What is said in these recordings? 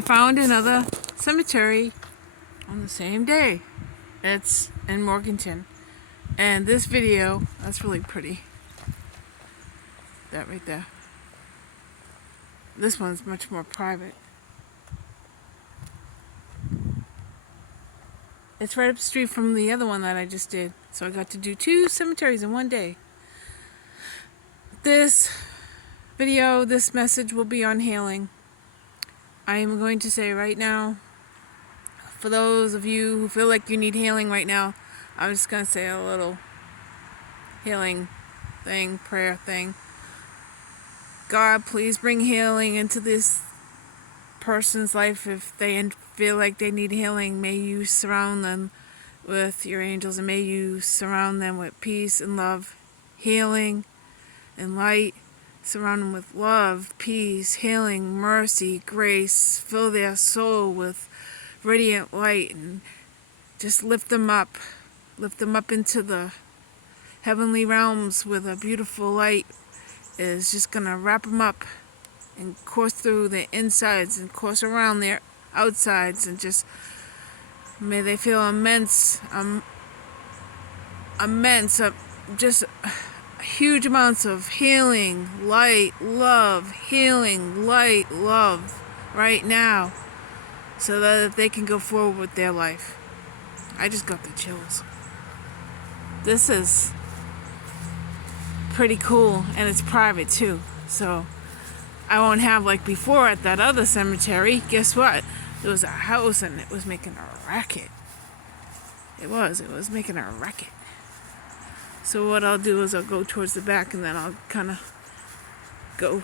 I found another cemetery on the same day. It's in Morganton. And this video, that's really pretty. That right there. This one's much more private. It's right up the street from the other one that I just did. So I got to do 2 cemeteries in one day. This video, this message will be on healing. I am going to say right now, for those of you who feel like you need healing right now, I'm just going to say a little healing thing, prayer thing. God, please bring healing into this person's life. If they feel like they need healing, may you surround them with your angels, and may you surround them with peace and love, healing and light. Surround them with love, peace, healing, mercy, grace. Fill their soul with radiant light and just lift them up. Lift them up into the heavenly realms where the beautiful light is just going to wrap them up and course through their insides and course around their outsides, and just may they feel just huge amounts of healing, light, love, healing, light, love right now, so that they can go forward with their life. I just got the chills. This is pretty cool, and it's private too, so I won't have like before at that other cemetery. Guess what? There was a house and it was making a racket. It was making a racket. So what I'll do is I'll go towards the back, and then I'll kind of go,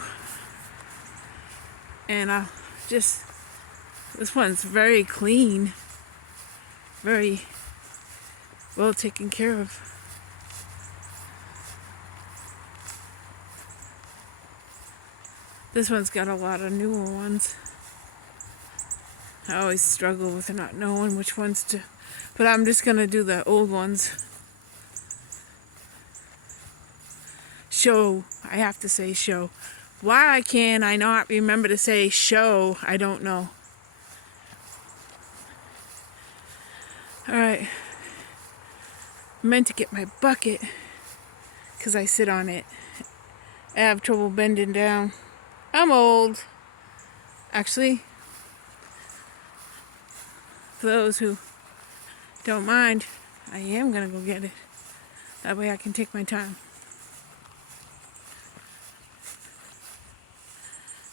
and I'll just, this one's very clean, very well taken care of. This one's got a lot of newer ones. I always struggle with not knowing which ones to, but I'm just gonna do the old ones. Show, I have to say show. Why can I not remember to say show? I don't know. Alright. I meant to get my bucket because I sit on it. I have trouble bending down. I'm old. Actually, for those who don't mind, I am gonna go get it. That way I can take my time.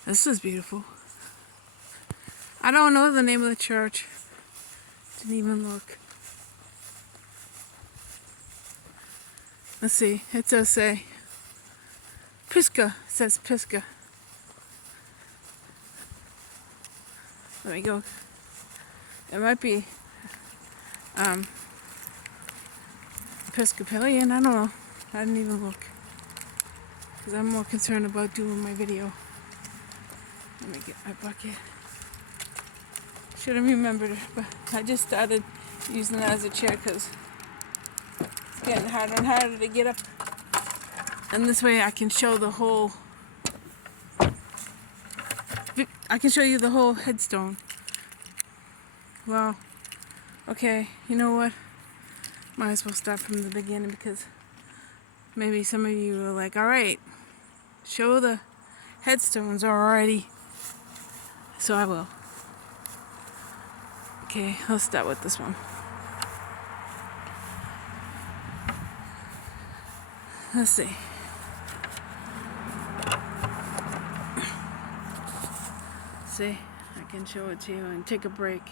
This is beautiful. I don't know the name of the church. Didn't even look. Let's see. It does say Pisgah. It says Pisgah. Let me go. It might be Episcopalian. I don't know. I didn't even look, because I'm more concerned about doing my video. Let me get my bucket. Should have remembered it, but I just started using it as a chair because it's getting harder and harder to get up. And this way I can show the whole, I can show you the whole headstone. Well, okay, you know what? Might as well start from the beginning, because maybe some of you are like, alright, show the headstones already. So I will. Okay, let's start with this one. Let's see. See, I can show it to you and take a break.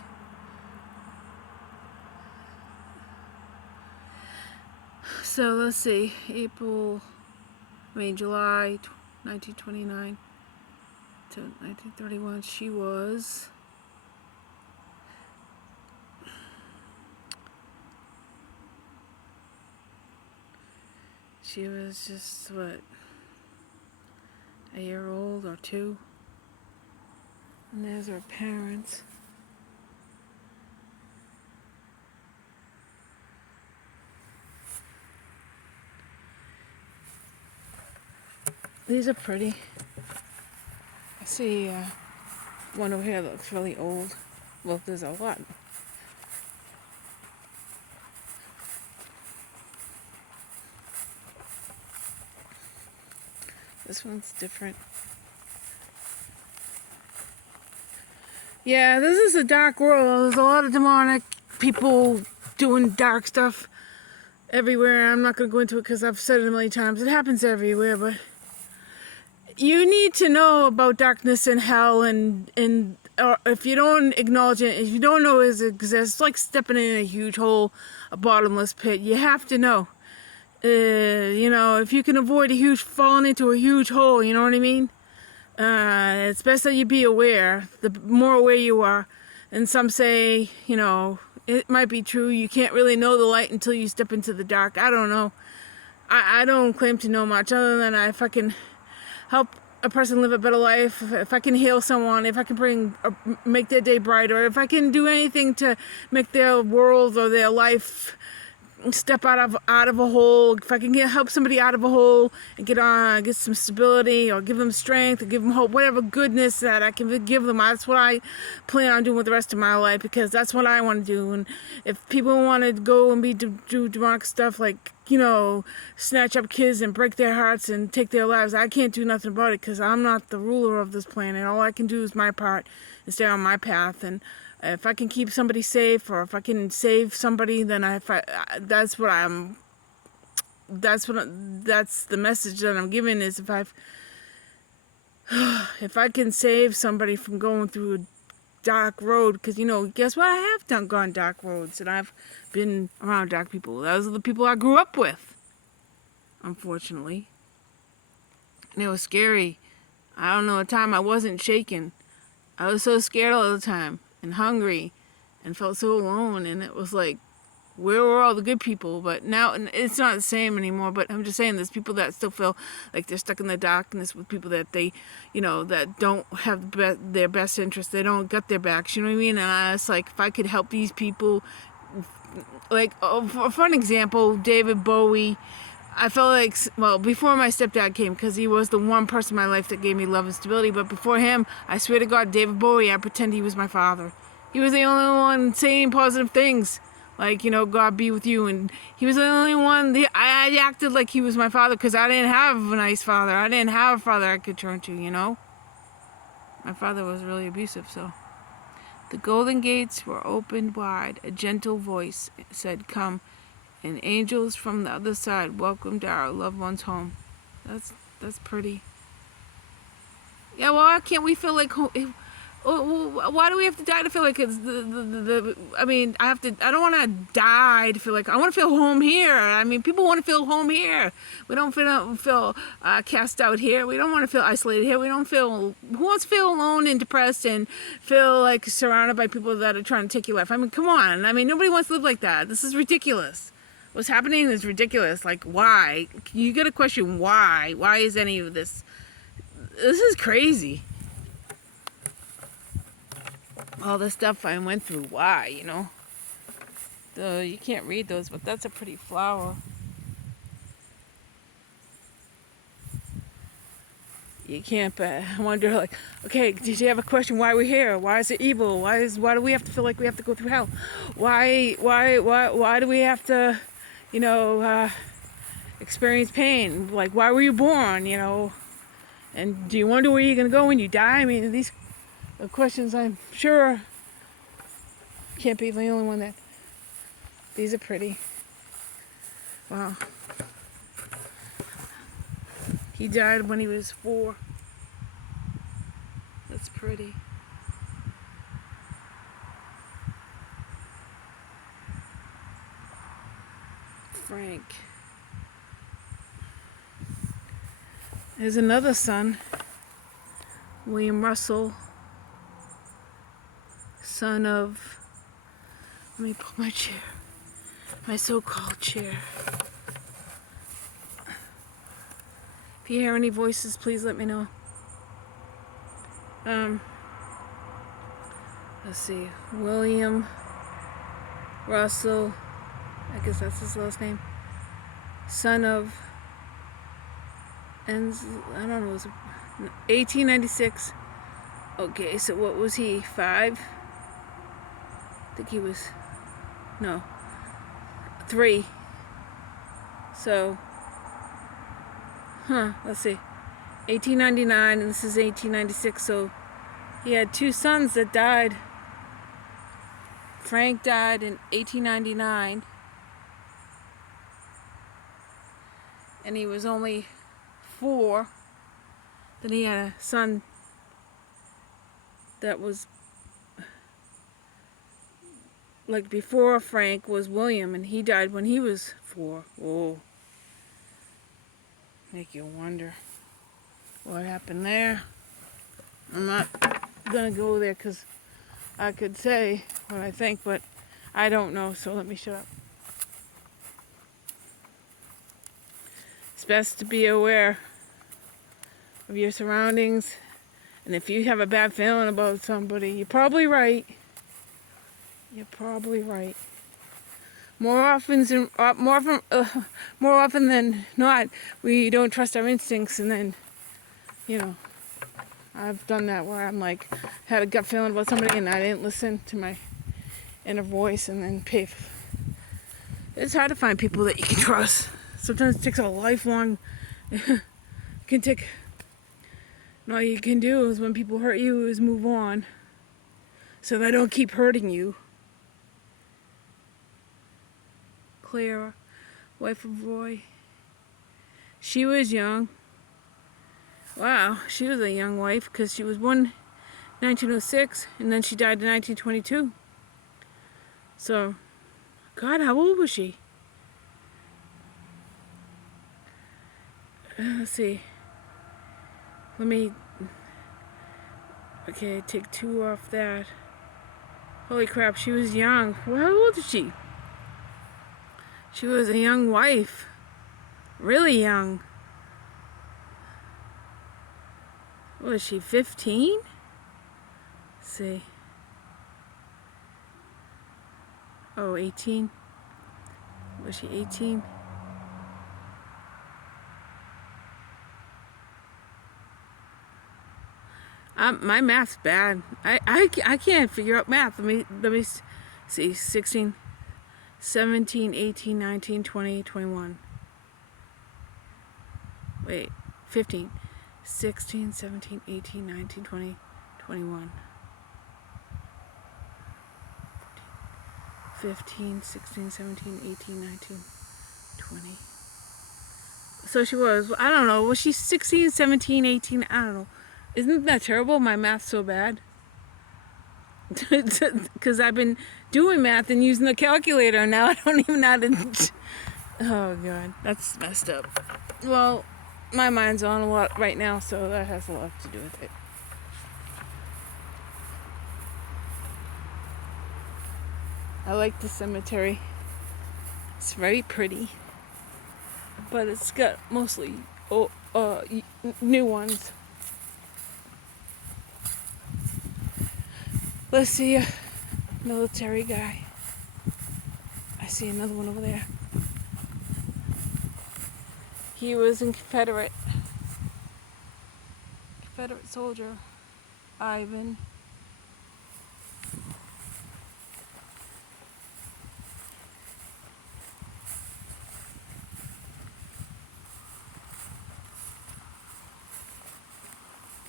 So let's see, July 1929 to 1931, she was just, what, a year old or 2? And there's her parents. These are pretty. I see one over here that looks really old. Well, there's a lot. This one's different. Yeah, this is a dark world. There's a lot of demonic people doing dark stuff everywhere. I'm not going to go into it because I've said it a million times. It happens everywhere, but you need to know about darkness and hell, and if you don't acknowledge it, if you don't know it exists, it's like stepping in a huge hole, a bottomless pit. You have to know. If you can avoid falling into a huge hole, you know what I mean? It's best that you be aware. The more aware you are, and some say, it might be true. You can't really know the light until you step into the dark. I don't know. I don't claim to know much other than if I can help a person live a better life, if I can heal someone, if I can make their day brighter, if I can do anything to make their world or their life step out of a hole, if I can help somebody out of a hole and get some stability, or give them strength, or give them hope, whatever goodness that I can give them, that's what I plan on doing with the rest of my life, because that's what I want to do. And if people want to go and do demonic stuff, like snatch up kids and break their hearts and take their lives, I can't do nothing about it, because I'm not the ruler of this planet. All I can do is my part and stay on my path. And if I can keep somebody safe, or if I can save somebody, then that's the message that I'm giving, is if I can save somebody from going through a dark road, because guess what, I have gone dark roads, and I've been around dark people. Those are the people I grew up with, unfortunately, and it was scary. I don't know a time I wasn't shaken. I was so scared all the time, and hungry, and felt so alone, and it was like, where were all the good people? But now it's not the same anymore. But I'm just saying, there's people that still feel like they're stuck in the darkness with people that they, that don't have their best interest. They don't got their backs. You know what I mean? And it's like, if I could help these people, like for an example, David Bowie. I felt like, well, before my stepdad came, because he was the one person in my life that gave me love and stability, but before him, I swear to God, David Bowie, I pretend he was my father. He was the only one saying positive things, like, God be with you, and he was the only one, I acted like he was my father, because I didn't have a nice father. I didn't have a father I could turn to, My father was really abusive, so. The golden gates were opened wide. A gentle voice said, "Come." And angels from the other side welcomed our loved ones home. That's pretty. Yeah, well, why can't we feel like home? Why do we have to die to feel like it's I mean, I don't want to die to feel like, I want to feel home here. I mean, people want to feel home here. We don't feel cast out here. We don't want to feel isolated here. Who wants to feel alone and depressed and feel like surrounded by people that are trying to take your life? I mean, come on. I mean, nobody wants to live like that. This is ridiculous. What's happening is ridiculous. Like, why? You gotta question why. Why is any of this? This is crazy. All the stuff I went through. Why, You can't read those, but that's a pretty flower. You can't, but I wonder, like, okay, did you have a question why we're here? Why is it evil? Why do we have to feel like we have to go through hell? Why do we have to, experience pain? Like, why were you born, And do you wonder where you're going to go when you die? I mean, these are questions I'm sure can't be the only one that... These are pretty. Wow. He died when he was 4. That's pretty. Frank. There's another son, William Russell, son of, let me pull my chair, my so-called chair. If you hear any voices, please let me know. Let's see, William Russell, I guess that's his last name, son of, and I don't know, it was 1896 Okay, so what was he? 5? I think he was. No, 3. So, let's see. 1899, and this is 1896, so he had 2 sons that died. Frank died in 1899, and he was only 4. Then he had a son that was, like, before Frank was William, and he died when he was 4. Whoa. Make you wonder what happened there. I'm not gonna go there because I could say what I think, but I don't know, so let me shut up. It's best to be aware of your surroundings, and if you have a bad feeling about somebody, you're probably right. You're probably right. More often than not, we don't trust our instincts, and then, I've done that where I'm like, had a gut feeling about somebody, and I didn't listen to my inner voice, and then it's hard to find people that you can trust. Sometimes it takes a lifelong. Can take. And all you can do is when people hurt you is move on, so they don't keep hurting you. Clara, wife of Roy. She was young. Wow, she was a young wife because she was born 1906 and then she died in 1922. So, God, how old was she? Let's see. Okay, take 2 off that. Holy crap, she was young. Well, how old is she? She was a young wife. Really young. What was she, 15? Let's see. Oh, 18. Was she 18? My math's bad. I can't figure out math. Let me see. 16, 17, 18, 19, 20, 21. Wait, 15. 16, 17, 18, 19, 20, 21. 15, 16, 17, 18, 19, 20. So she was, I don't know, was she 16, 17, 18? I don't know. Isn't that terrible? My math's so bad. Because I've been doing math and using the calculator, and now I don't even know how to. Oh, God. That's messed up. Well, my mind's on a lot right now, so that has a lot to do with it. I like the cemetery. It's very pretty. But it's got mostly new ones. Let's see a military guy. I see another one over there. He was a Confederate soldier, Ivan.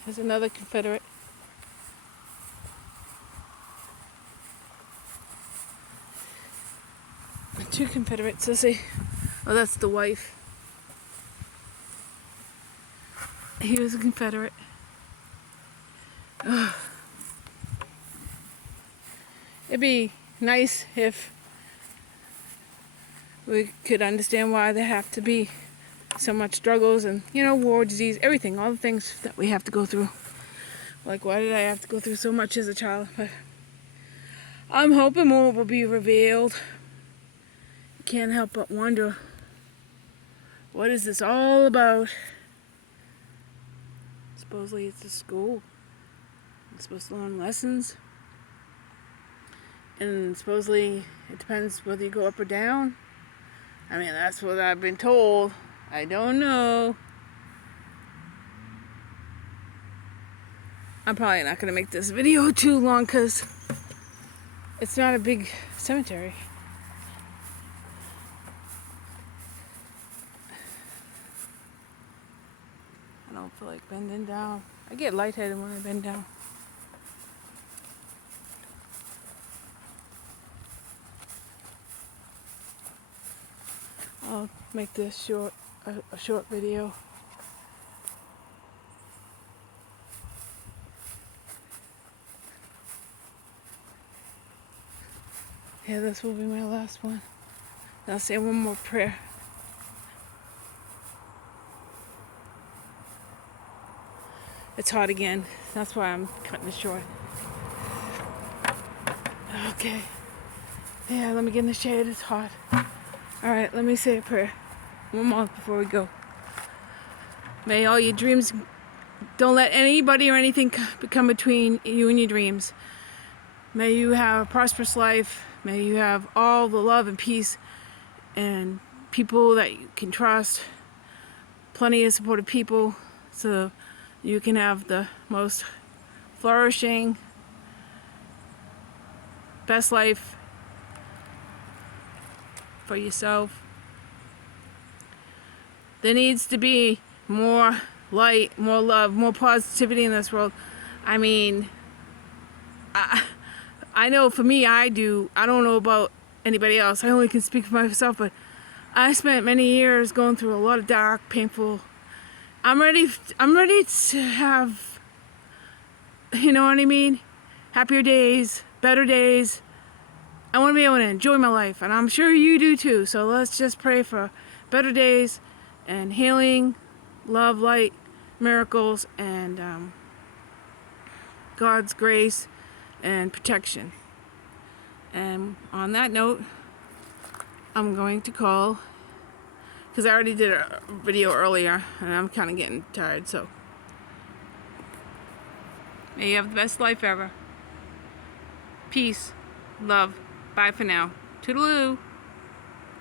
There's another Confederate. Two Confederates, let's see. Oh, that's the wife. He was a Confederate. Ugh. It'd be nice if we could understand why there have to be so much struggles and, war, disease, everything, all the things that we have to go through. Like, why did I have to go through so much as a child? But I'm hoping more will be revealed. Can't help but wonder, what is this all about? Supposedly it's a school. It's supposed to learn lessons. And supposedly it depends whether you go up or down. I mean, that's what I've been told. I don't know. I'm probably not going to make this video too long because it's not a big cemetery. I don't feel like bending down. I get lightheaded when I bend down. I'll make this a short video. Yeah, this will be my last one. I'll say one more prayer. It's hot again. That's why I'm cutting it short. Okay. Yeah, let me get in the shade. It's hot. Alright, let me say a prayer. One more before we go. May all your dreams, don't let anybody or anything come between you and your dreams. May you have a prosperous life. May you have all the love and peace and people that you can trust. Plenty of supportive people so you can have the most flourishing, best life for yourself. There needs to be more light, more love, more positivity in this world. I mean, I know for me, I do. I don't know about anybody else. I only can speak for myself, but I spent many years going through a lot of dark, painful. I'm ready to have, you know what I mean? Happier days, better days. I want to be able to enjoy my life, and I'm sure you do too. So let's just pray for better days and healing, love, light, miracles, and God's grace and protection. And on that note, I'm going to call, because I already did a video earlier and I'm kind of getting tired, so may you have the best life ever. Peace, love, bye for now. Toodaloo.